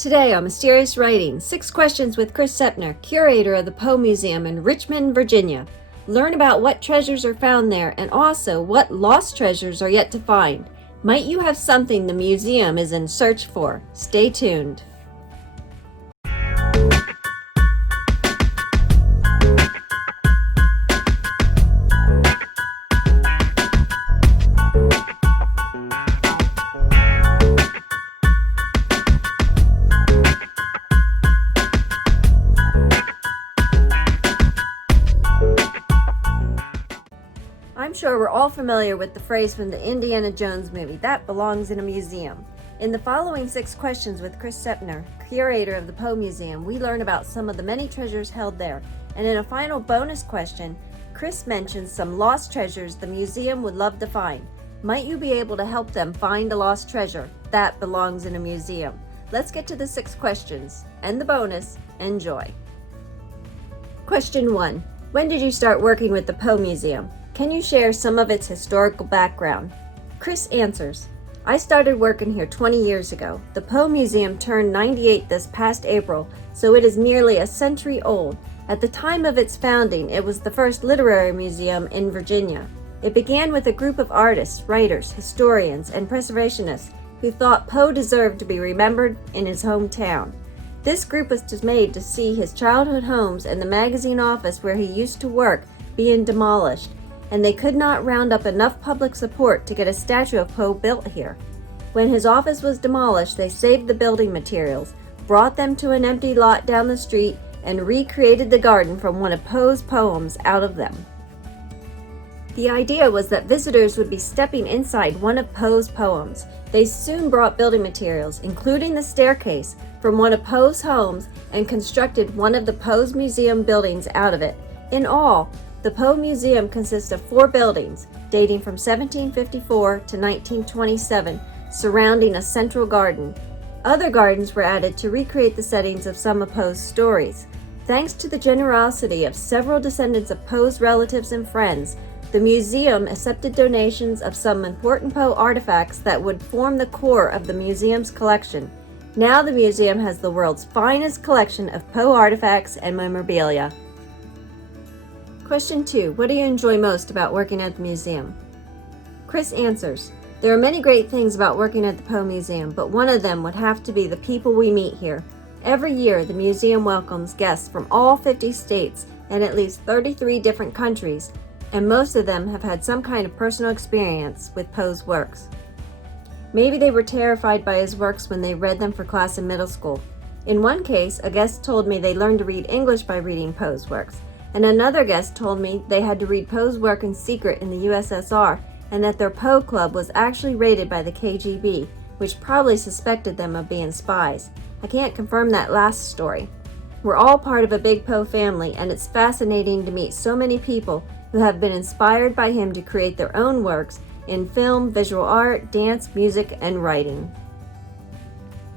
Today on Mysterious Writing, 6 questions with Chris Semtner, curator of the Poe Museum in Richmond, Virginia. Learn about what treasures are found there and also what lost treasures are yet to find. Might you have something the museum is in search for? Stay tuned. I'm sure we're all familiar with the phrase from the Indiana Jones movie, "That belongs in a museum." In the following 6 questions with Chris Semtner, curator of the Poe Museum, we learn about some of the many treasures held there. And in a final bonus question, Chris mentions some lost treasures the museum would love to find. Might you be able to help them find a lost treasure that belongs in a museum? Let's get to the 6 questions and the bonus. Enjoy. Question 1. When did you start working with the Poe Museum? Can you share some of its historical background? Chris answers, I started working here 20 years ago. The Poe Museum turned 98 this past April, so it is nearly a century old. At the time of its founding, it was the first literary museum in Virginia. It began with a group of artists, writers, historians, and preservationists who thought Poe deserved to be remembered in his hometown. This group was made to see his childhood homes and the magazine office where he used to work being demolished, and they could not round up enough public support to get a statue of Poe built here. When his office was demolished, they saved the building materials, brought them to an empty lot down the street, and recreated the garden from one of Poe's poems out of them. The idea was that visitors would be stepping inside one of Poe's poems. They soon brought building materials, including the staircase, from one of Poe's homes and constructed one of the Poe's Museum buildings out of it. In all, the Poe Museum consists of 4 buildings, dating from 1754 to 1927, surrounding a central garden. Other gardens were added to recreate the settings of some of Poe's stories. Thanks to the generosity of several descendants of Poe's relatives and friends, the museum accepted donations of some important Poe artifacts that would form the core of the museum's collection. Now the museum has the world's finest collection of Poe artifacts and memorabilia. Question 2. What do you enjoy most about working at the museum? Chris answers, there are many great things about working at the Poe Museum, but one of them would have to be the people we meet here. Every year, the museum welcomes guests from all 50 states and at least 33 different countries, and most of them have had some kind of personal experience with Poe's works. Maybe they were terrified by his works when they read them for class in middle school. In one case, a guest told me they learned to read English by reading Poe's works. And another guest told me they had to read Poe's work in secret in the USSR, and that their Poe Club was actually raided by the KGB, which probably suspected them of being spies. I can't confirm that last story. We're all part of a big Poe family, and it's fascinating to meet so many people who have been inspired by him to create their own works in film, visual art, dance, music, and writing.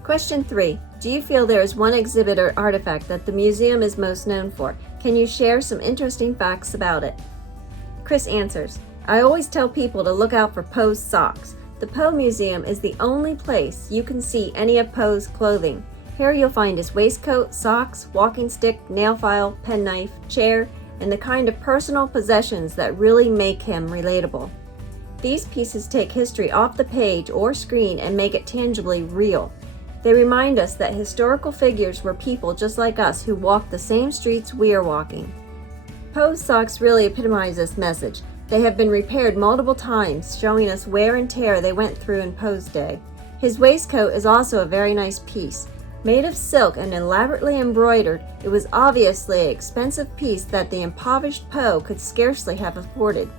Question 3. Do you feel there is one exhibit or artifact that the museum is most known for? Can you share some interesting facts about it? Chris answers, I always tell people to look out for Poe Socks. The Poe Museum is the only place you can see any of Poe's clothing. Here you'll find his waistcoat, socks, walking stick, nail file, penknife, chair, and the kind of personal possessions that really make him relatable. These pieces take history off the page or screen and make it tangibly real. They remind us that historical figures were people just like us who walked the same streets we are walking. Poe's socks really epitomize this message. They have been repaired multiple times, showing us wear and tear they went through in Poe's day. His waistcoat is also a very nice piece. Made of silk and elaborately embroidered, it was obviously an expensive piece that the impoverished Poe could scarcely have afforded.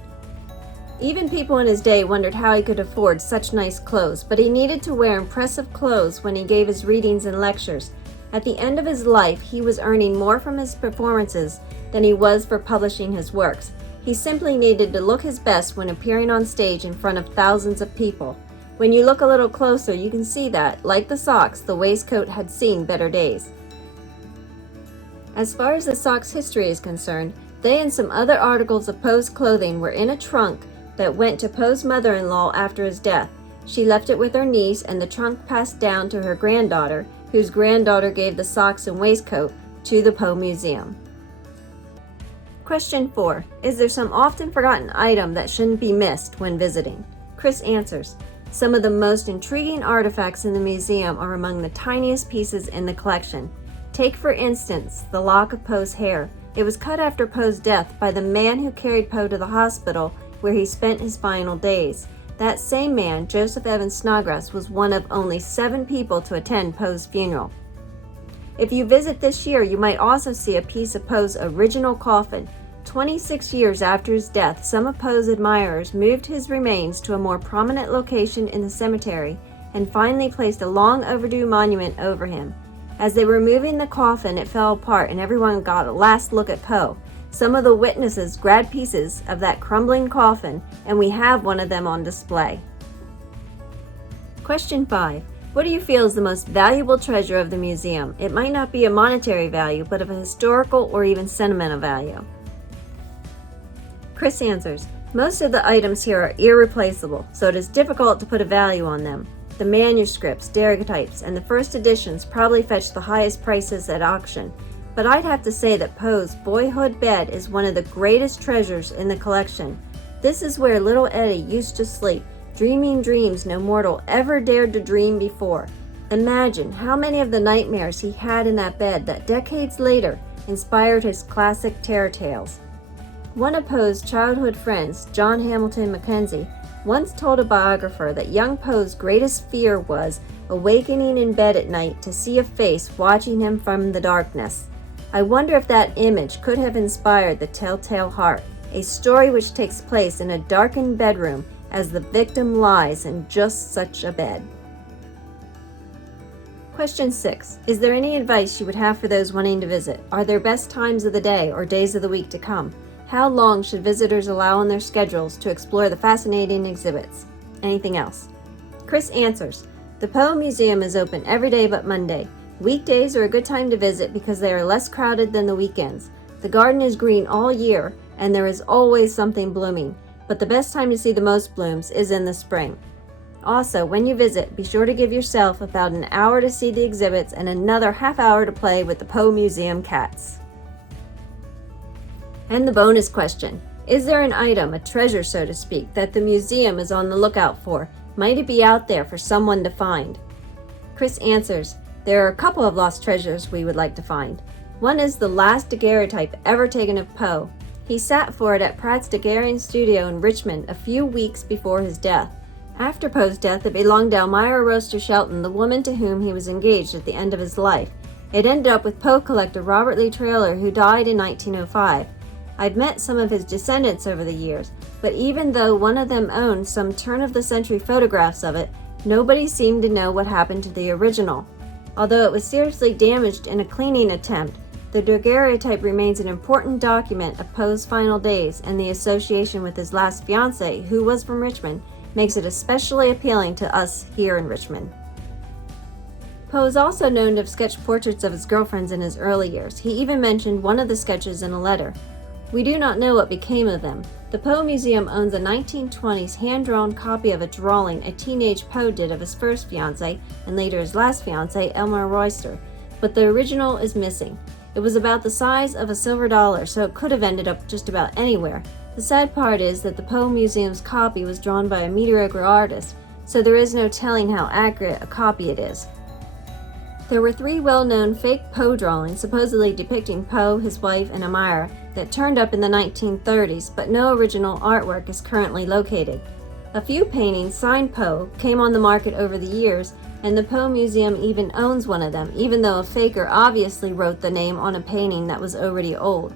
Even people in his day wondered how he could afford such nice clothes, but he needed to wear impressive clothes when he gave his readings and lectures. At the end of his life, he was earning more from his performances than he was for publishing his works. He simply needed to look his best when appearing on stage in front of thousands of people. When you look a little closer, you can see that, like the socks, the waistcoat had seen better days. As far as the socks' history is concerned, they and some other articles of Poe's clothing were in a trunk that went to Poe's mother-in-law after his death. She left it with her niece, and the trunk passed down to her granddaughter, whose granddaughter gave the socks and waistcoat to the Poe Museum. Question 4. Is there some often forgotten item that shouldn't be missed when visiting? Chris answers. Some of the most intriguing artifacts in the museum are among the tiniest pieces in the collection. Take, for instance, the lock of Poe's hair. It was cut after Poe's death by the man who carried Poe to the hospital where he spent his final days. That same man, Joseph Evan Snodgrass, was one of only 7 people to attend Poe's funeral. If you visit this year, you might also see a piece of Poe's original coffin. 26 years after his death, some of Poe's admirers moved his remains to a more prominent location in the cemetery and finally placed a long overdue monument over him. As they were moving the coffin, it fell apart and everyone got a last look at Poe. Some of the witnesses grabbed pieces of that crumbling coffin, and we have one of them on display. Question 5. What do you feel is the most valuable treasure of the museum? It might not be a monetary value, but of a historical or even sentimental value. Chris answers, most of the items here are irreplaceable, so it is difficult to put a value on them. The manuscripts, daguerreotypes, and the first editions probably fetch the highest prices at auction, but I'd have to say that Poe's boyhood bed is one of the greatest treasures in the collection. This is where little Eddie used to sleep, dreaming dreams no mortal ever dared to dream before. Imagine how many of the nightmares he had in that bed that decades later inspired his classic terror tales. One of Poe's childhood friends, John Hamilton Mackenzie, once told a biographer that young Poe's greatest fear was awakening in bed at night to see a face watching him from the darkness. I wonder if that image could have inspired The Telltale Heart, a story which takes place in a darkened bedroom as the victim lies in just such a bed. Question 6. Is there any advice you would have for those wanting to visit? Are there best times of the day or days of the week to come? How long should visitors allow on their schedules to explore the fascinating exhibits? Anything else? Chris answers. The Poe Museum is open every day but Monday. Weekdays are a good time to visit because they are less crowded than the weekends. The garden is green all year and there is always something blooming, but the best time to see the most blooms is in the spring. Also, when you visit, be sure to give yourself about an hour to see the exhibits and another half hour to play with the Poe Museum cats. And the bonus question. Is there an item, a treasure so to speak, that the museum is on the lookout for? Might it be out there for someone to find? Chris answers, there are a couple of lost treasures we would like to find. One is the last daguerreotype ever taken of Poe. He sat for it at Pratt's Daguerrean Studio in Richmond a few weeks before his death. After Poe's death, it belonged to Elmira Roaster Shelton, the woman to whom he was engaged at the end of his life. It ended up with Poe collector Robert Lee Traylor, who died in 1905. I've met some of his descendants over the years, but even though one of them owned some turn-of-the-century photographs of it, nobody seemed to know what happened to the original. Although it was seriously damaged in a cleaning attempt, the daguerreotype remains an important document of Poe's final days, and the association with his last fiancée, who was from Richmond, makes it especially appealing to us here in Richmond. Poe is also known to have sketched portraits of his girlfriends in his early years. He even mentioned one of the sketches in a letter. We do not know what became of them. The Poe Museum owns a 1920s hand-drawn copy of a drawing a teenage Poe did of his first fiancée and later his last fiancée, Elmira Royster, but the original is missing. It was about the size of a silver dollar, so it could have ended up just about anywhere. The sad part is that the Poe Museum's copy was drawn by a mediocre artist, so there is no telling how accurate a copy it is. There were 3 well-known fake Poe drawings, supposedly depicting Poe, his wife, and Elmira, that turned up in the 1930s, but no original artwork is currently located. A few paintings signed Poe came on the market over the years, and the Poe Museum even owns one of them, even though a faker obviously wrote the name on a painting that was already old.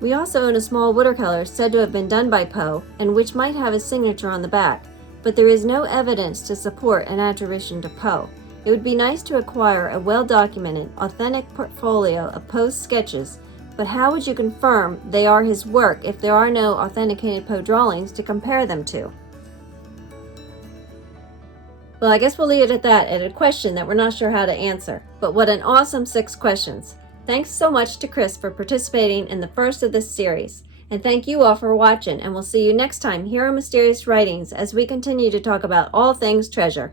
We also own a small watercolor said to have been done by Poe, and which might have his signature on the back, but there is no evidence to support an attribution to Poe. It would be nice to acquire a well-documented, authentic portfolio of Poe's sketches, but how would you confirm they are his work if there are no authenticated Poe drawings to compare them to? Well, I guess we'll leave it at that, at a question that we're not sure how to answer. But what an awesome 6 questions. Thanks so much to Chris for participating in the first of this series. And thank you all for watching, and we'll see you next time here on Mysterious Writings as we continue to talk about all things treasure.